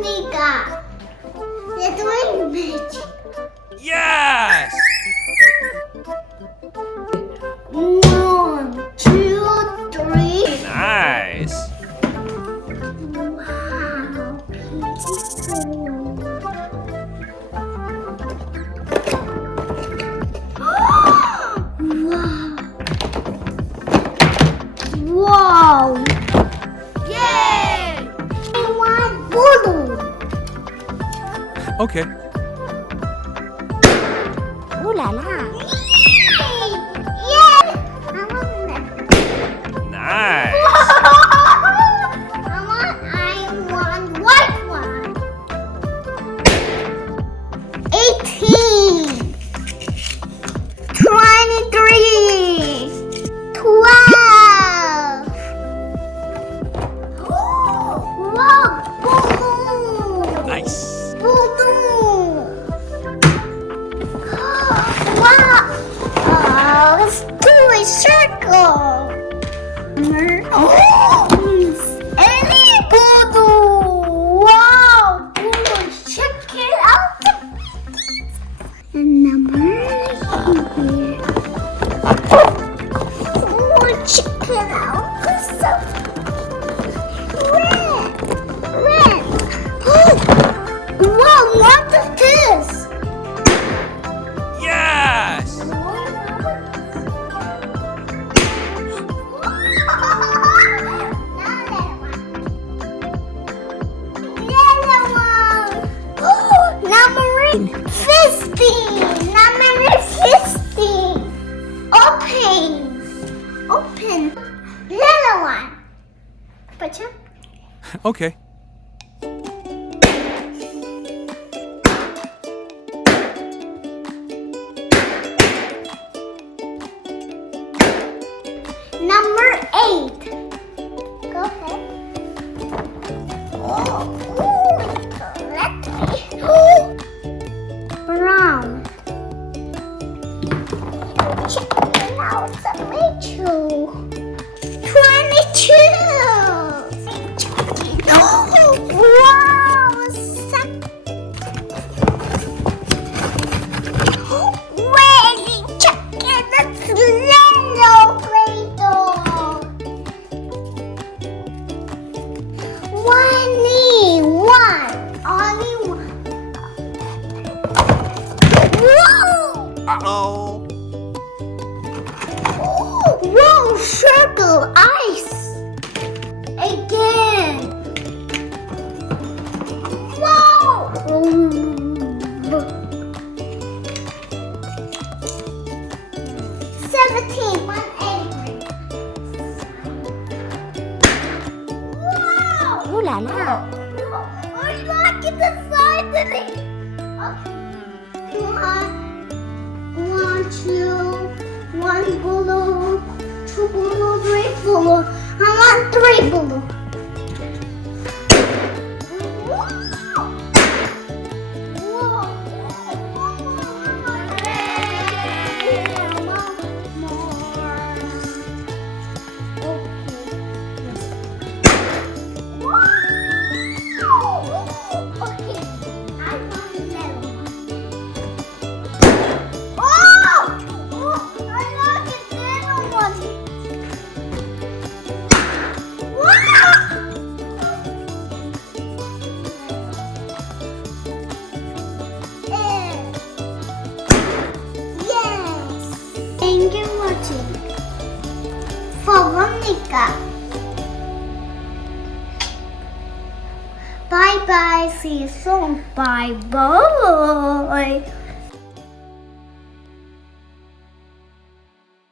Nika. You're doing magic. Yes! 1, 2, 3. Nice. Wow, beautiful. Wow. Wow. Yay! I want balloon. Okay. Ooh la la. Yay! Yay! I want that. Nice. I want white one. 18. 23. 12. Wow, balloon. Nice. Balloon. Wow. Let's do a circle. Oh, any balloon. Wow, balloons. Check it out. And number here. Oh, check it out. It's so red. Red. Wow, what is this? Yes! Number 15. Number 15. Open. Open. Yellow one. Put it. Okay. Number 8. Go ahead. Brown. Check it out, the Mitchell. 22. Oh, wow. Really, check it. That's yellow Play-Doh. 21. Only one. Whoa! Uh-oh. Whoa, circle ice. Again. Whoa. 17. 180. Wow. Ooh la la. Oh, look at the size of it. Okay. One, two, one balloon, two balloon, three balloon. I want 3 balloon. Wow. Whoa. Thank you for watching. Follow Nika. Bye bye. See you soon. Bye bye.